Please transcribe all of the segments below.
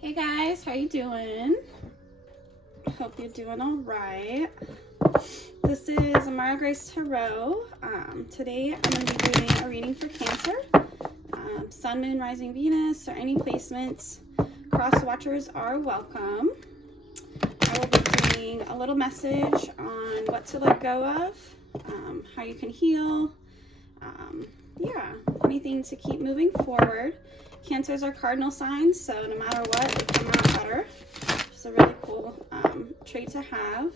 Hey guys, how you doing? Hope you're doing all right. This is Amara Grace Tarot. Today I'm going to be doing a reading for Cancer, Sun, Moon, Rising, Venus, or any placements. Cross watchers are welcome. I will be doing a little message on what to let go of, how you can heal, anything to keep moving forward. Cancers are cardinal signs, so no matter what, they come out better. It's a really cool trait to have.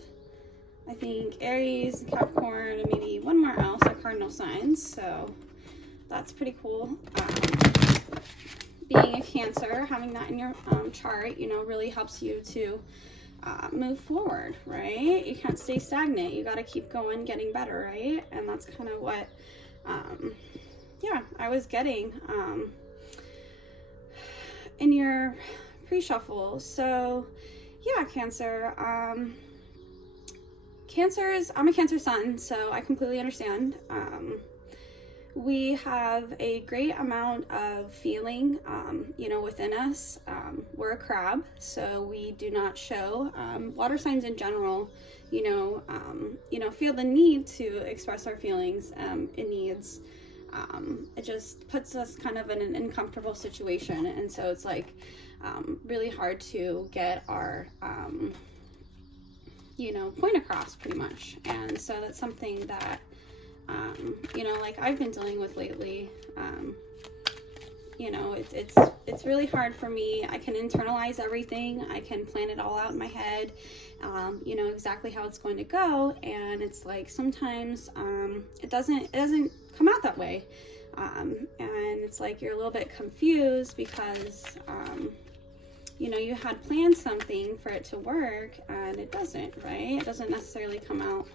I think Aries, Capricorn, and maybe one more else are cardinal signs, so that's pretty cool. Being a Cancer, having that in your chart, really helps you to move forward, right? You can't stay stagnant. You got to keep going, getting better, right? And that's kind of what, I was getting in your pre-shuffle. So yeah, Cancer. I'm a Cancer sun, so I completely understand. We have a great amount of feeling, within us. We're a crab, so we do not show. Water signs in general, feel the need to express our feelings and needs. It just puts us kind of in an uncomfortable situation, and so it's like really hard to get our point across, pretty much. And so that's something that I've been dealing with lately. It's really hard for me. I can internalize everything. I can plan it all out in my head, exactly how it's going to go. And it's like sometimes it doesn't come out that way. And it's like you're a little bit confused because you had planned something for it to work and it doesn't, right? It doesn't necessarily come out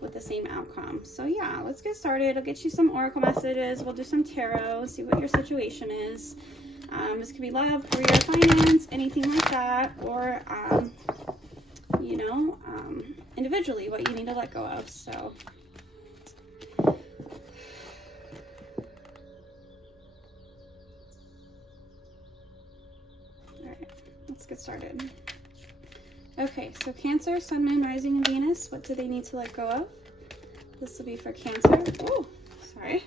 with the same outcome. So yeah, let's get started. I'll get you some oracle messages. We'll do some tarot, see what your situation is. This could be love, career, finance, anything like that, or individually what you need to let go of. So let's get started. Okay, so Cancer, Sun, Moon, Rising, and Venus. What do they need to let go of? This will be for Cancer. Oh, sorry.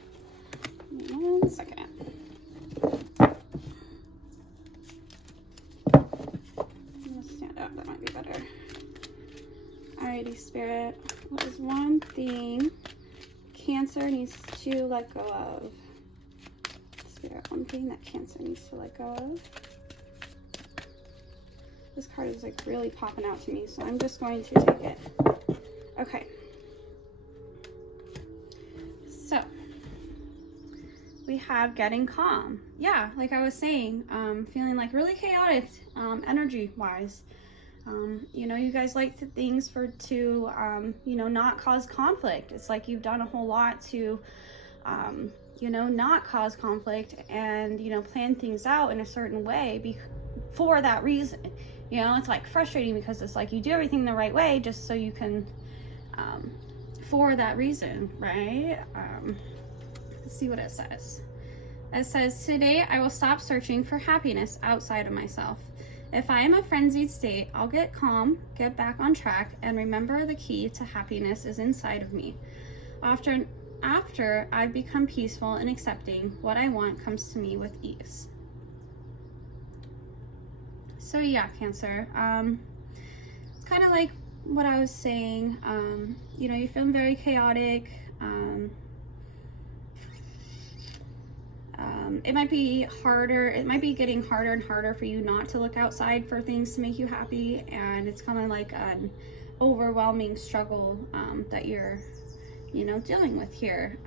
1 second. I'm gonna stand up. That might be better. Alrighty, Spirit. What is one thing Cancer needs to let go of? Spirit, one thing that Cancer needs to let go of. This card is like really popping out to me, so I'm just going to take it. Okay. So we have getting calm. Yeah, like I was saying, feeling like really chaotic energy wise. You guys like things to not cause conflict. It's like you've done a whole lot to not cause conflict and plan things out in a certain way for that reason. It's like frustrating because it's like you do everything the right way just so you can, for that reason, right? Let's see what it says. It says, today I will stop searching for happiness outside of myself. If I am a frenzied state, I'll get calm, get back on track, and remember the key to happiness is inside of me. After I've become peaceful and accepting, what I want comes to me with ease. So yeah, Cancer, it's kind of like what I was saying, you're feeling very chaotic. It might be harder. It might be getting harder and harder for you not to look outside for things to make you happy. And it's kind of like an overwhelming struggle that you're, dealing with here.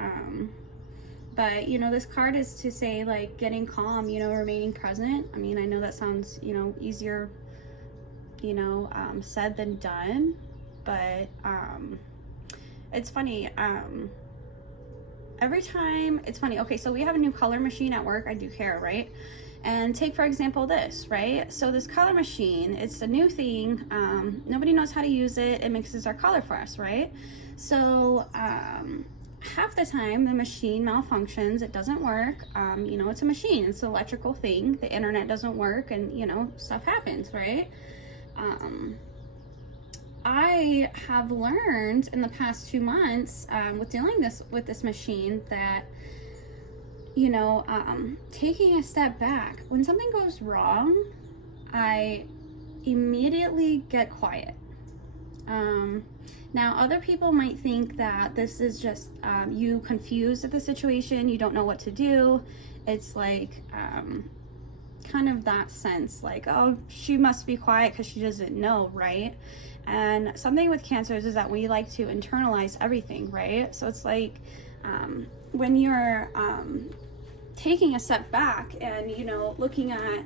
But, this card is to say, like, getting calm, remaining present. I mean, I know that sounds, easier, said than done. But it's funny. Every time, it's funny. Okay, so we have a new color machine at work. I do hair, right? And take, for example, this, right? So this color machine, it's a new thing. Nobody knows how to use it. It mixes our color for us, right? So half the time the machine malfunctions, it doesn't work. You know, it's a machine, it's an electrical thing, the internet doesn't work, and you know, stuff happens, right? I have learned in the past 2 months with dealing with this machine that, you know, taking a step back, when something goes wrong, I immediately get quiet. Now, other people might think that this is just you confused at the situation, you don't know what to do. It's like kind of that sense, like, oh, she must be quiet because she doesn't know, right? And something with cancers is that we like to internalize everything, right? So it's like when you're taking a step back and, you know, looking at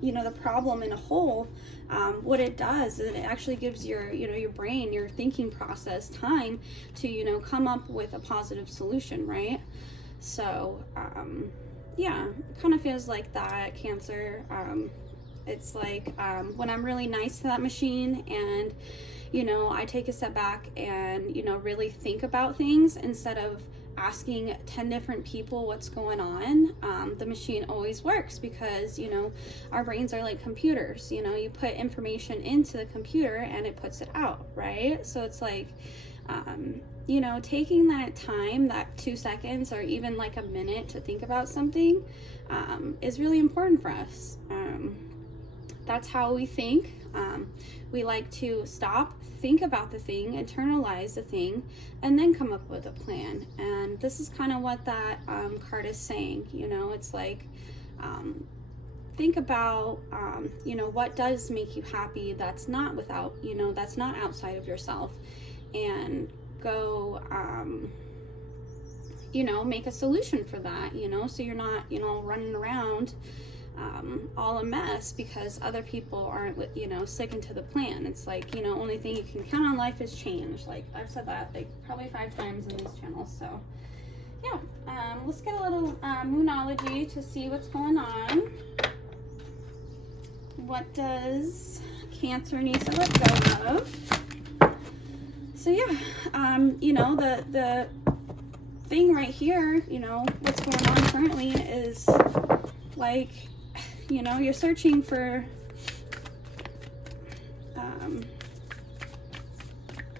you know, the problem in a whole, what it does is it actually gives your, you know, your brain, your thinking process time to, you know, come up with a positive solution, right? So, yeah, it kind of feels like that, Cancer. It's like when I'm really nice to that machine and, you know, I take a step back and, you know, really think about things instead of asking 10 different people what's going on, the machine always works because, you know, our brains are like computers. You know, you put information into the computer and it puts it out, right? So it's like, you know, taking that time, that 2 seconds or even like a minute to think about something is really important for us. That's how we think. We like to stop, think about the thing, internalize the thing, and then come up with a plan. And this is kind of what that card is saying. You know, it's like, think about, you know, what does make you happy that's not without, you know, that's not outside of yourself, and go, you know, make a solution for that, you know, so you're not, you know, running around all a mess because other people aren't, you know, sticking to the plan. It's like, you know, only thing you can count on life is change. Like I've said that like probably 5 times in these channels. So yeah, let's get a little Moonology to see what's going on. What does Cancer need to let go of? So yeah, you know, the thing right here, you know, what's going on currently is like, you know, you're searching for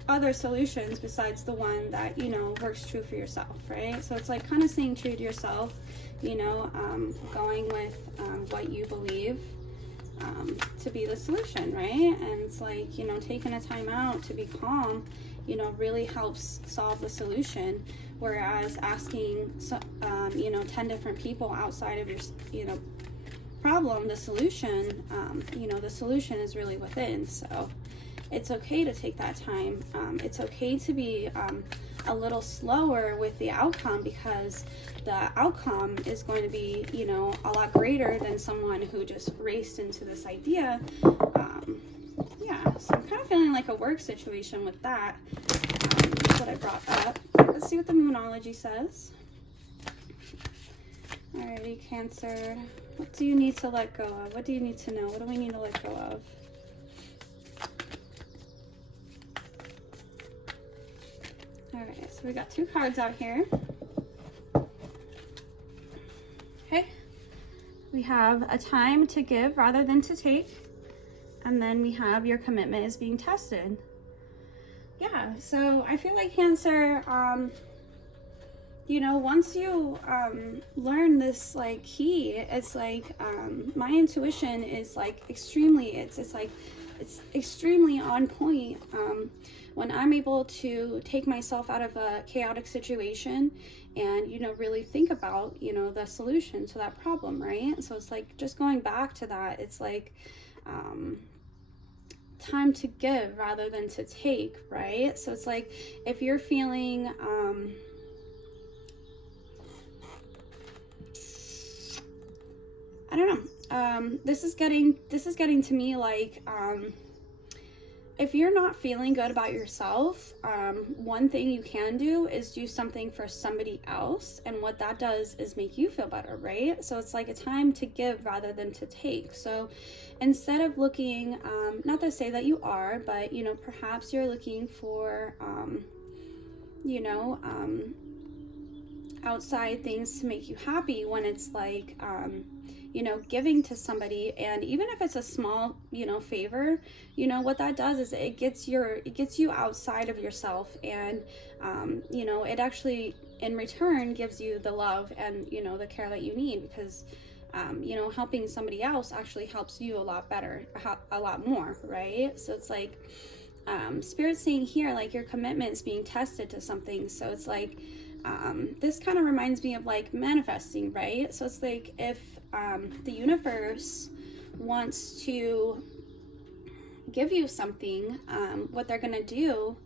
other solutions besides the one that, you know, works true for yourself, right? So it's like kind of staying true to yourself, you know, going with what you believe to be the solution, right? And it's like, you know, taking a time out to be calm, you know, really helps solve the solution. Whereas asking, you know, 10 different people outside of your, you know, problem, the solution, you know, the solution is really within. So it's okay to take that time. It's okay to be a little slower with the outcome because the outcome is going to be, you know, a lot greater than someone who just raced into this idea. Yeah, so I'm kind of feeling like a work situation with that. That's what I brought up. Let's see what the Moonology says. Alrighty, Cancer. What do you need to let go of? What do you need to know? What do we need to let go of? Alright, so we got 2 cards out here. Okay. We have a time to give rather than to take. And then we have your commitment is being tested. Yeah, so I feel like Cancer, you know, once you learn this like key, it's like my intuition is like extremely, it's extremely on point when I'm able to take myself out of a chaotic situation and, you know, really think about, you know, the solution to that problem, right? So it's like just going back to that, it's like time to give rather than to take, right? So it's like if you're feeling I don't know, this is getting to me like if you're not feeling good about yourself, one thing you can do is do something for somebody else, and what that does is make you feel better, right? So it's like a time to give rather than to take. So instead of looking, not to say that you are, but, you know, perhaps you're looking for, you know, outside things to make you happy, when it's like, you know, giving to somebody, and even if it's a small, you know, favor, you know, what that does is it gets you outside of yourself, and you know, it actually in return gives you the love and, you know, the care that you need, because you know, helping somebody else actually helps you a lot better, a lot more, right? So it's like Spirit's saying here, like, your commitment is being tested to something. So it's like this kind of reminds me of like manifesting, right? So it's like, if the universe wants to give you something, what they're gonna do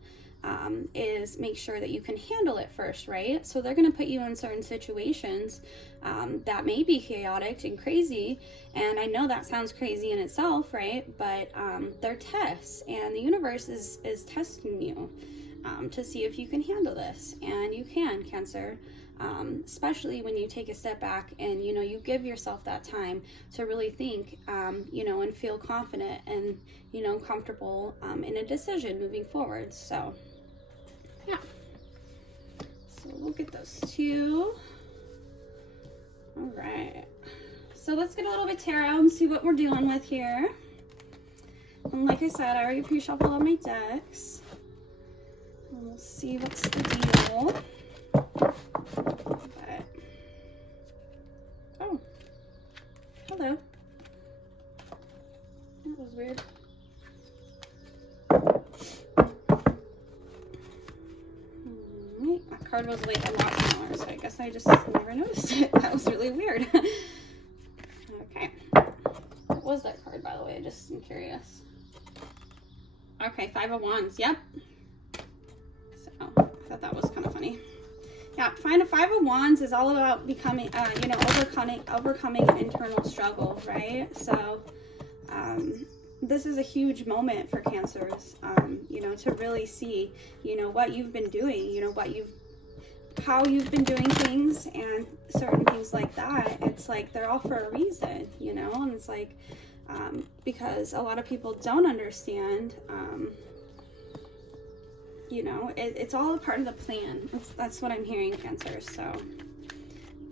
is make sure that you can handle it first, right? So they're gonna put you in certain situations that may be chaotic and crazy, and I know that sounds crazy in itself, right? But they're tests, and the universe is testing you to see if you can handle this, and you can, Cancer. Especially when you take a step back and, you know, you give yourself that time to really think, you know, and feel confident and, you know, comfortable in a decision moving forward. So yeah, so we'll get those two. All right, so let's get a little bit tarot and see what we're dealing with here. And like I said, I already pre-shuffled all my decks, and we'll see what's the deal. But, oh, hello. That was weird. That card was like a lot smaller, so I guess I just never noticed it. That was really weird. Okay. What was that card, by the way? I just am curious. Okay, Five of Wands. Yep. So, I thought that was kind of funny. Yeah, Five of Wands is all about becoming, you know, overcoming an internal struggle, right? So, this is a huge moment for Cancers, you know, to really see, you know, what you've been doing, you know, how you've been doing things and certain things like that. It's like, they're all for a reason, you know, and it's like, because a lot of people don't understand, you know, it's all a part of the plan. That's what I'm hearing, Cancer. So I'm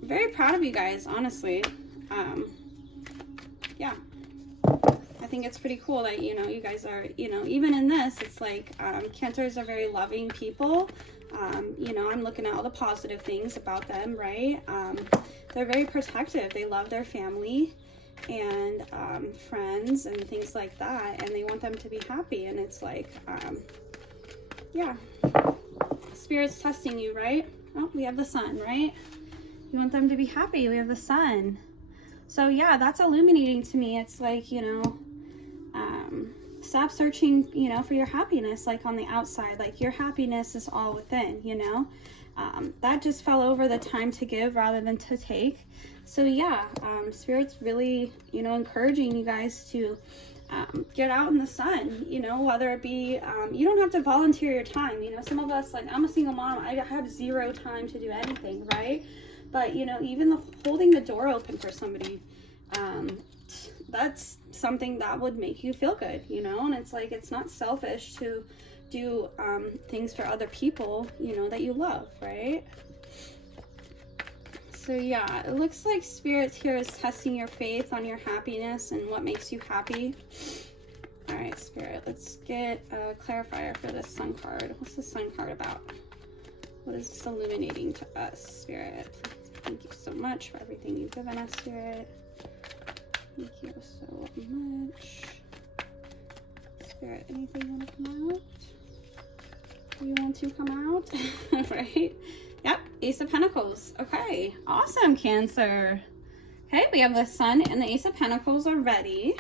very proud of you guys, honestly. Yeah, I think it's pretty cool that, you know, you guys are, you know, even in this, it's like, Cancers are very loving people. You know, I'm looking at all the positive things about them, right? They're very protective. They love their family and friends and things like that, and they want them to be happy. And it's like, yeah, Spirit's testing you, right? Oh, we have the Sun, right? You want them to be happy. We have the Sun. So yeah, that's illuminating to me. It's like, you know, stop searching, you know, for your happiness, like on the outside. Like, your happiness is all within, you know. That just fell over the time to give rather than to take. So yeah, Spirit's really, you know, encouraging you guys to get out in the sun, you know, whether it be, you don't have to volunteer your time. You know, some of us, like, I'm a single mom, I have zero time to do anything, right? But, you know, even holding the door open for somebody, that's something that would make you feel good, you know. And it's like, it's not selfish to do things for other people, you know, that you love, right? So yeah, it looks like Spirit here is testing your faith on your happiness and what makes you happy. All right, Spirit, let's get a clarifier for this Sun card. What's the Sun card about? What is this illuminating to us, Spirit? Thank you so much for everything you've given us, Spirit. Thank you so much. Spirit, anything want to come out? Do you want to come out? Right? Yep, Ace of Pentacles. Okay, awesome, Cancer. Okay, we have the Sun and the Ace of Pentacles already.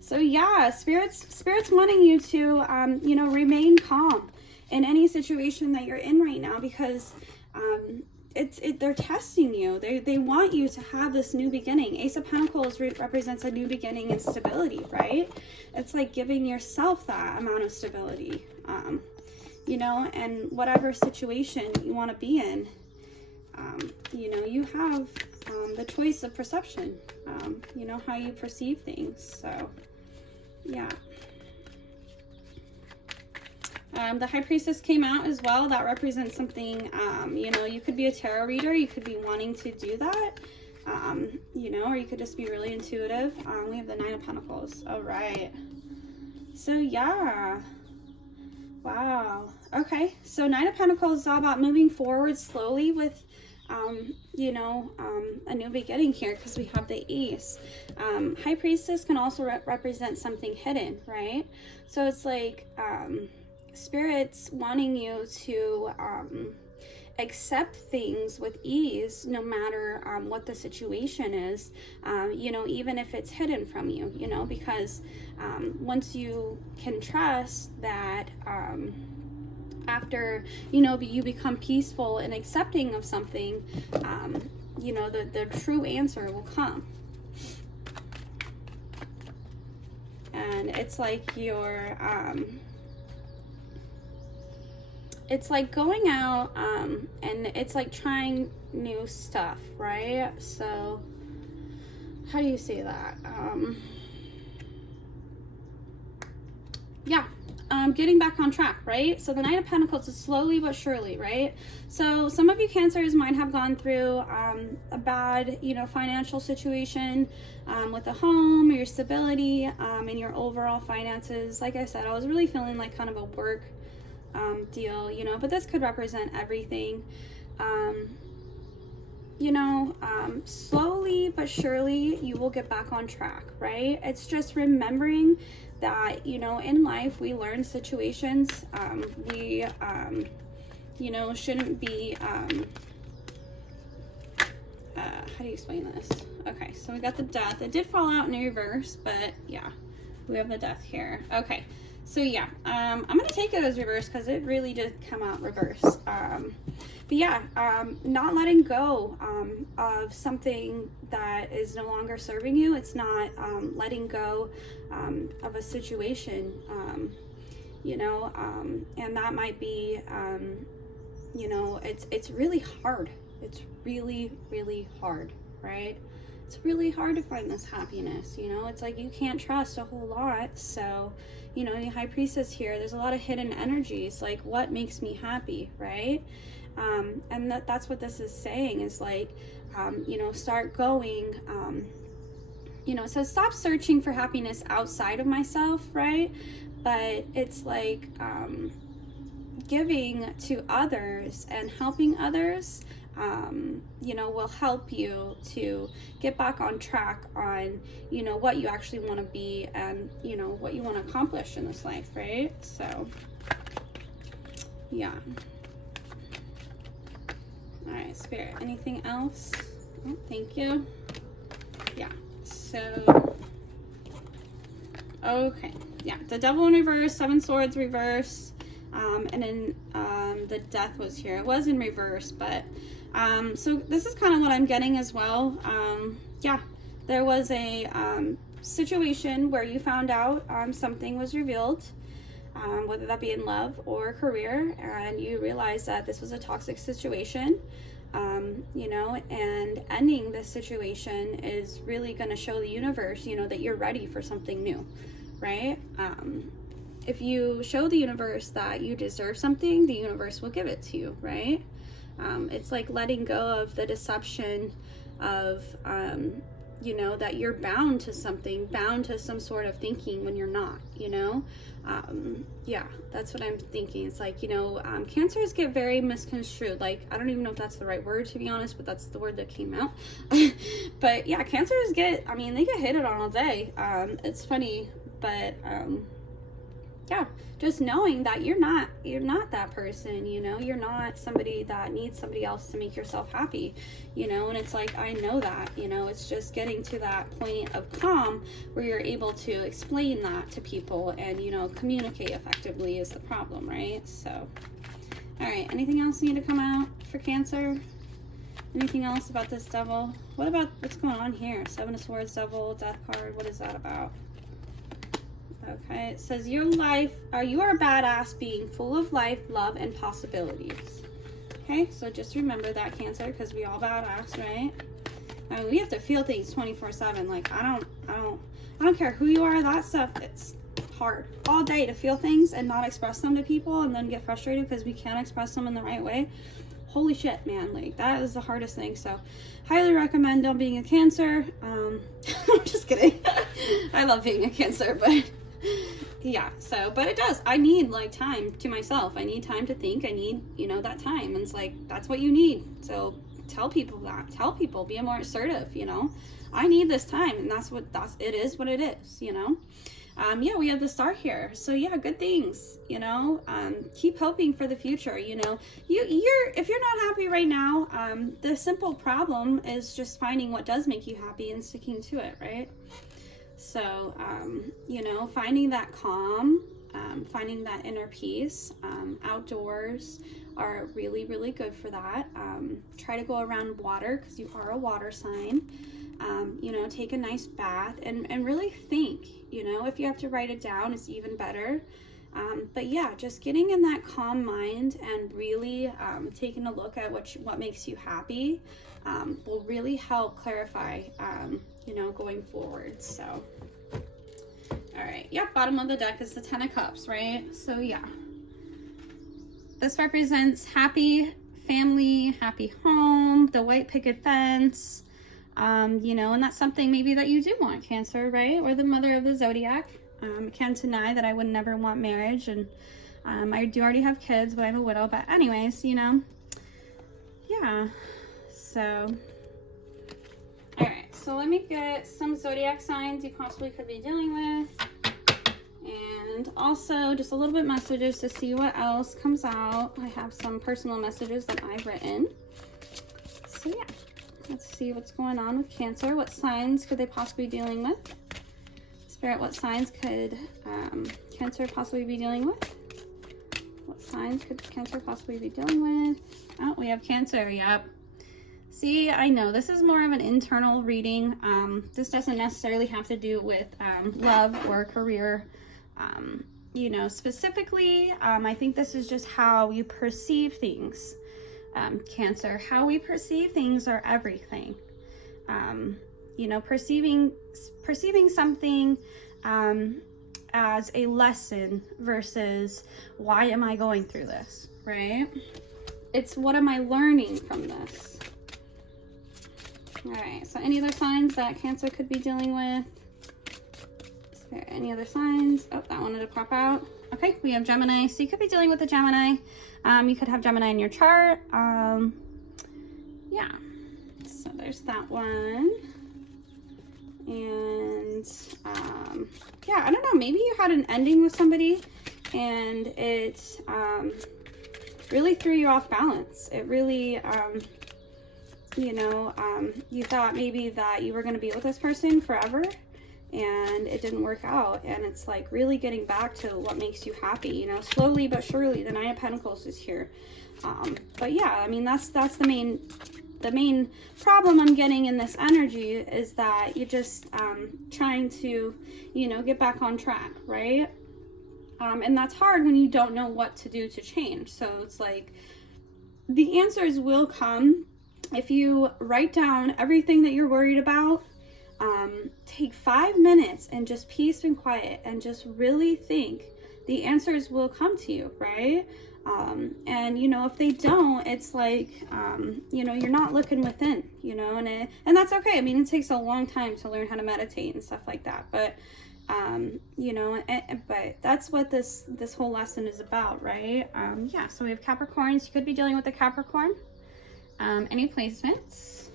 So yeah, Spirit's wanting you to, you know, remain calm in any situation that you're in right now, because they're testing you. They want you to have this new beginning. Ace of Pentacles represents a new beginning and stability, right? It's like giving yourself that amount of stability. You know, and whatever situation you want to be in, you know, you have the choice of perception, you know, how you perceive things. So, yeah. The High Priestess came out as well. That represents something, you know, you could be a tarot reader. You could be wanting to do that, you know, or you could just be really intuitive. We have the Nine of Pentacles. All right. So, yeah. Wow. Okay. So, Nine of Pentacles is all about moving forward slowly with, you know, a new beginning here, because we have the Ace. High Priestess can also represent something hidden, right? So, it's like, Spirit's wanting you to accept things with ease, no matter what the situation is, you know, even if it's hidden from you, you know, because once you can trust that after, you know, you become peaceful and accepting of something, you know, the true answer will come. And it's like you're it's like going out and it's like trying new stuff, right? So how do you say that? Yeah, getting back on track, right? So the Knight of Pentacles is slowly but surely, right? So some of you Cancers might have gone through a bad, you know, financial situation with a home, or your stability, and your overall finances. Like I said, I was really feeling like kind of a work deal, you know, but this could represent everything. You know, slowly but surely you will get back on track, right? It's just remembering that, you know, in life we learn situations, we you know, shouldn't be how do you explain this? Okay, so we got the Death. It did fall out in reverse, but yeah, we have the Death here. Okay, so yeah, I'm gonna take it as reverse because it really did come out reverse. But yeah, not letting go of something that is no longer serving you. It's not letting go of a situation, you know, and that might be, you know, it's really hard. It's really, really hard, right? It's really hard to find this happiness, you know? It's like you can't trust a whole lot. So, you know, the High Priestess here, there's a lot of hidden energies, like what makes me happy, right? And that's what this is saying, is like, you know, start going, you know, so stop searching for happiness outside of myself, right? But it's like giving to others and helping others, you know, will help you to get back on track on, you know, what you actually want to be and, you know, what you want to accomplish in this life, right? So, yeah. All right, Spirit, anything else? Oh, thank you. Yeah, so, okay, yeah, the Devil in reverse, Seven Swords reverse, and then the Death was here. It was in reverse, but so this is kind of what I'm getting as well. Yeah, there was a situation where you found out something was revealed, whether that be in love or career, and you realized that this was a toxic situation, you know, and ending this situation is really going to show the universe, you know, that you're ready for something new, right? If you show the universe that you deserve something, the universe will give it to you, right? It's like letting go of the deception of, you know, that you're bound to something, bound to some sort of thinking when you're not, you know? Yeah, that's what I'm thinking. It's like, you know, Cancers get very misconstrued. Like, I don't even know if that's the right word, to be honest, but that's the word that came out. But yeah, Cancers get, I mean, they get hated on all day. It's funny, but, yeah, just knowing that you're not that person, you know, you're not somebody that needs somebody else to make yourself happy, you know, and it's like, I know that, you know, it's just getting to that point of calm where you're able to explain that to people and, you know, communicate effectively is the problem, right? So, all right, anything else need to come out for Cancer? Anything else about this Devil? What about what's going on here? Seven of Swords, Devil, Death card, what is that about? Okay, it says your life, you are a badass being full of life, love, and possibilities. Okay, so just remember that, Cancer, because we all badass, right? I mean, we have to feel things 24/7. Like, I don't care who you are. That stuff, it's hard all day to feel things and not express them to people and then get frustrated because we can't express them in the right way. Holy shit, man, like that is the hardest thing. So highly recommend don't being a Cancer. I'm just kidding. I love being a Cancer, but yeah, so, but it does, I need like time to myself. I need time to think. I need, you know, that time. And it's like, that's what you need. So tell people that, be more assertive, you know, I need this time. And it is what it is, you know. Yeah, we have the star here. So yeah, good things, you know, keep hoping for the future. You know, if you're not happy right now, the simple problem is just finding what does make you happy and sticking to it, right? So, you know, finding that calm, finding that inner peace, outdoors are really, really good for that. Try to go around water because you are a water sign. You know, take a nice bath and really think, you know, if you have to write it down, it's even better. But yeah, just getting in that calm mind and really taking a look at what makes you happy will really help clarify, you know, going forward. So, all right. Yep. Bottom of the deck is the 10 of Cups, right? So yeah, this represents happy family, happy home, the white picket fence. You know, and that's something maybe that you do want, Cancer, right? Or the mother of the zodiac. I can't deny that I would never want marriage, and I do already have kids, but I'm a widow. But anyways, you know, yeah. So, all right. So let me get some zodiac signs you possibly could be dealing with, and also just a little bit messages to see what else comes out. I have some personal messages that I've written. So yeah. Let's see what's going on with Cancer. What signs could they possibly be dealing with? Spirit, what signs could Cancer possibly be dealing with? What signs could Cancer possibly be dealing with? Oh, we have Cancer. Yep. See, I know this is more of an internal reading. This doesn't necessarily have to do with love or career. You know, specifically, I think this is just how you perceive things. Cancer, how we perceive things are everything. You know, perceiving something as a lesson versus why am I going through this, right? It's what am I learning from this? All right, so any other signs that Cancer could be dealing with? Is there any other signs? Oh, that wanted to pop out. Okay, we have Gemini. So you could be dealing with a Gemini. You could have Gemini in your chart. Yeah, so there's that one. And yeah, I don't know, maybe you had an ending with somebody and it really threw you off balance. It really, you know, you thought maybe that you were going to be with this person forever and it didn't work out. And it's like really getting back to what makes you happy, you know, slowly but surely. The Nine of Pentacles is here. But yeah, I mean, that's the main problem I'm getting in this energy is that you're just trying to, you know, get back on track, right? And that's hard when you don't know what to do to change. So it's like the answers will come if you write down everything that you're worried about. Take 5 minutes and just peace and quiet and just really think. The answers will come to you, right? And you know, if they don't, it's like, you know, you're not looking within, you know, and that's okay. I mean, it takes a long time to learn how to meditate and stuff like that, but, you know, but that's what this whole lesson is about, right? Yeah, so we have Capricorns. You could be dealing with a Capricorn. Any placements?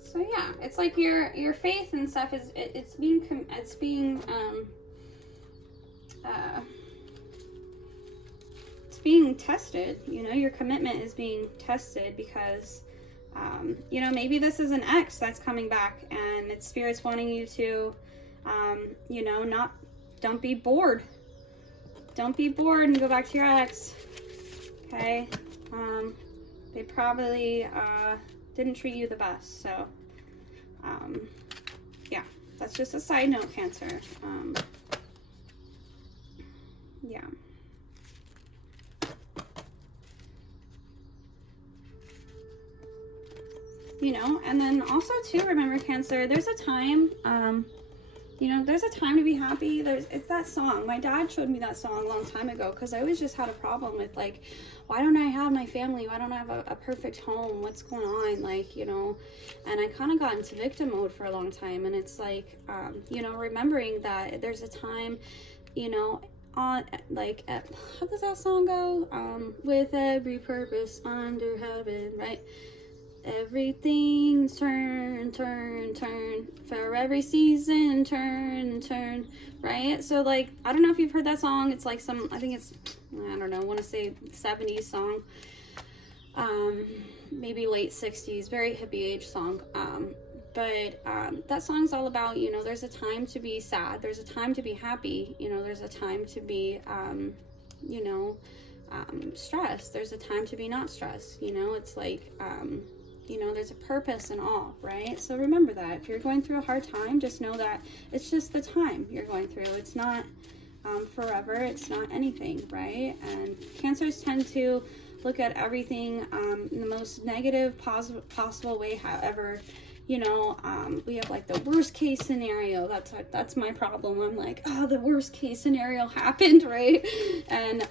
So yeah, it's like your faith and stuff is, it's being tested, you know, your commitment is being tested because, you know, maybe this is an ex that's coming back and it's spirits wanting you to, you know, don't be bored. Don't be bored and go back to your ex. Okay. They probably, didn't treat you the best. So, yeah, that's just a side note, Cancer. Yeah. You know, and then also too, remember, Cancer, there's a time You know, there's a time to be happy. It's that song. My dad showed me that song a long time ago because I always just had a problem with, like, why don't I have my family? Why don't I have a perfect home? What's going on? Like, you know, and I kind of got into victim mode for a long time. And it's like, you know, remembering that there's a time, you know, how does that song go? With every purpose under heaven, right? Everything turn, for every season turn, right? So, like, I don't know if you've heard that song. It's like I want to say 70s song, maybe late 60s, very hippie age song. But that song's all about, you know, there's a time to be sad, there's a time to be happy, you know, there's a time to be, you know, stressed, there's a time to be not stressed, you know, it's like, you know, there's a purpose in all, right? So remember that. If you're going through a hard time, just know that it's just the time you're going through. It's not forever. It's not anything, right? And Cancers tend to look at everything in the most negative possible way. However, you know, we have like the worst case scenario. That's my problem. I'm like, oh, the worst case scenario happened, right? And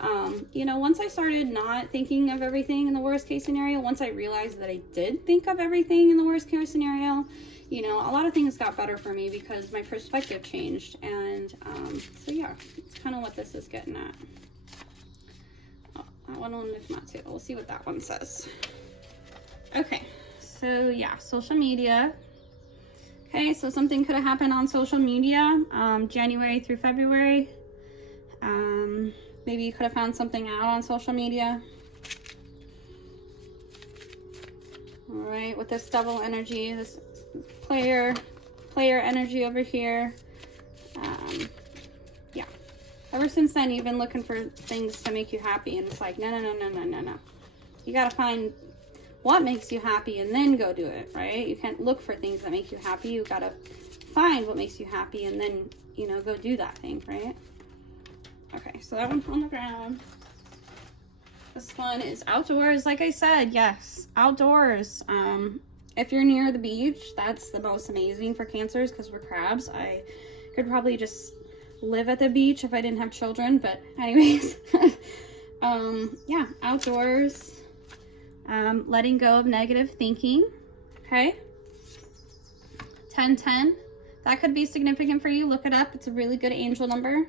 you know, once I started not thinking of everything in the worst case scenario, once I realized that I did think of everything in the worst case scenario, you know, a lot of things got better for me because my perspective changed. And so yeah, it's kind of what this is getting at. Oh, that one will move not too. We'll see what that one says. Okay. So yeah, social media. Okay, so something could have happened on social media, January through February. Maybe you could have found something out on social media. All right, with this double energy, this player energy over here. Yeah, ever since then you've been looking for things to make you happy, and it's like, no. You gotta find what makes you happy and then go do it, right? You can't look for things that make you happy. You gotta find what makes you happy and then, you know, go do that thing, right? Okay, so that one's on the ground. This one is outdoors. Like I said, yes, outdoors. If you're near the beach, that's the most amazing for Cancers because we're crabs. I could probably just live at the beach if I didn't have children, but anyways. Yeah, outdoors. Letting go of negative thinking. Okay. 1010. That could be significant for you. Look it up. It's a really good angel number.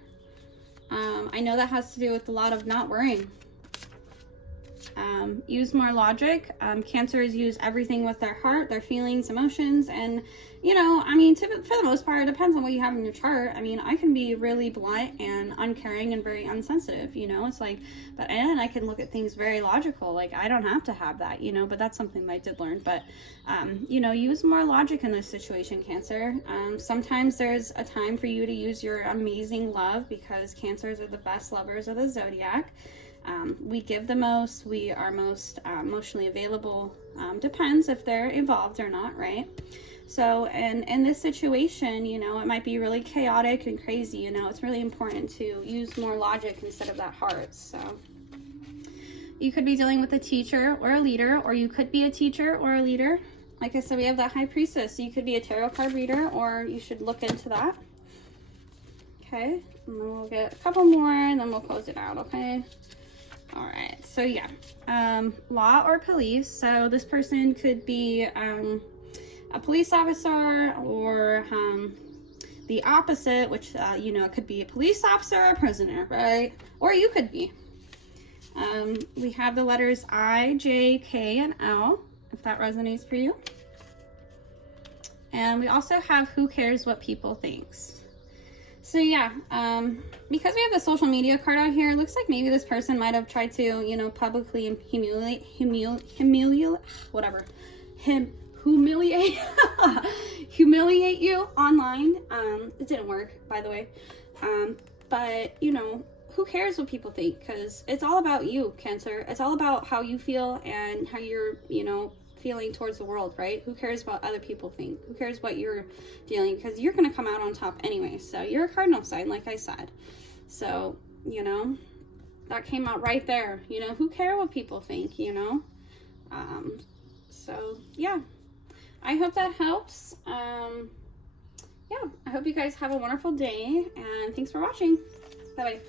I know that has to do with a lot of not worrying. Use more logic. Cancers use everything with their heart, their feelings, emotions, and, you know, I mean, for the most part, it depends on what you have in your chart. I mean, I can be really blunt and uncaring and very insensitive, you know, it's like, and I can look at things very logical. Like, I don't have to have that, you know, but that's something that I did learn. But, you know, use more logic in this situation, Cancer. Sometimes there's a time for you to use your amazing love because Cancers are the best lovers of the zodiac. We give the most, we are most emotionally available, depends if they're evolved or not, right? So, and in this situation, you know, it might be really chaotic and crazy, you know, it's really important to use more logic instead of that heart. So, you could be dealing with a teacher or a leader, or you could be a teacher or a leader. Like I said, we have that High Priestess, so you could be a tarot card reader, or you should look into that. Okay, and then we'll get a couple more, and then we'll close it out, okay? All right, so yeah, law or police. So this person could be a police officer, or the opposite, which, you know, it could be a police officer or a prisoner, right? Or you could be. We have the letters I, J, K, and L, if that resonates for you. And we also have who cares what people thinks. So yeah, because we have the social media card out here, it looks like maybe this person might have tried to, you know, publicly humiliate you online. It didn't work, by the way. But, you know, who cares what people think? Because it's all about you, Cancer. It's all about how you feel and how you're, you know, feeling towards the world, right? Who cares what other people think? Who cares what you're dealing? Because you're going to come out on top anyway. So you're a cardinal sign, like I said. So, you know, that came out right there. You know, who cares what people think, you know? So, yeah. I hope that helps. yeah, I hope you guys have a wonderful day, and thanks for watching. Bye-bye.